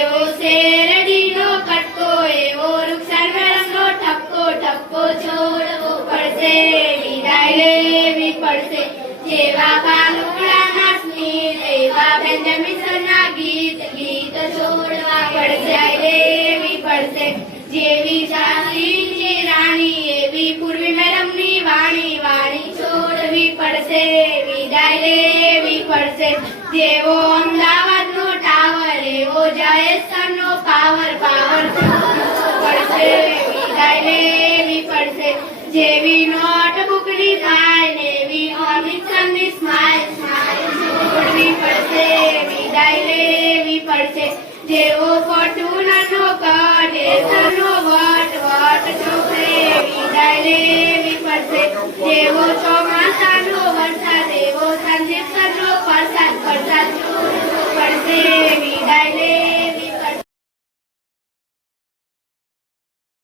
જેવો શેરડીનો કટકો એવો વૃક્ષાર મેળમનો ઠપકો ઠપકો છોડવો પડશે વિદાય લેવી પડશે જેવા કાનુડાના સ્મિત એવા બેન્જામિનના ગીત ગીત છોડવા પડશે લેવી પડશે જેવી ઝાંસીની રાણી એવી પૂર્વી મેડમની વાણી વાણી છોડવી પડશે વિદાય લેવી પડશે જેવો અમદાવાદનો ટાવર એવો જયેશનો પાવર પાવર પડશે વિદાય લેવી પડશે જેવી નોટબુકની થાય ને એવી અમિત શાહની સ્માઇલ સ્માઇલ છોડવી પડશે વિદાય લેવી પડશે જેવો ફોર્ચ્યુનરનો કટ એસરનો વટ વટ ચોખે વિદાય લેવી પડશે જેવો ચોમાસાનો વરસાદ એવો સંજીવ સરનો પ્રસાદ પ્રસાદ છોડવો પડશે વિદાય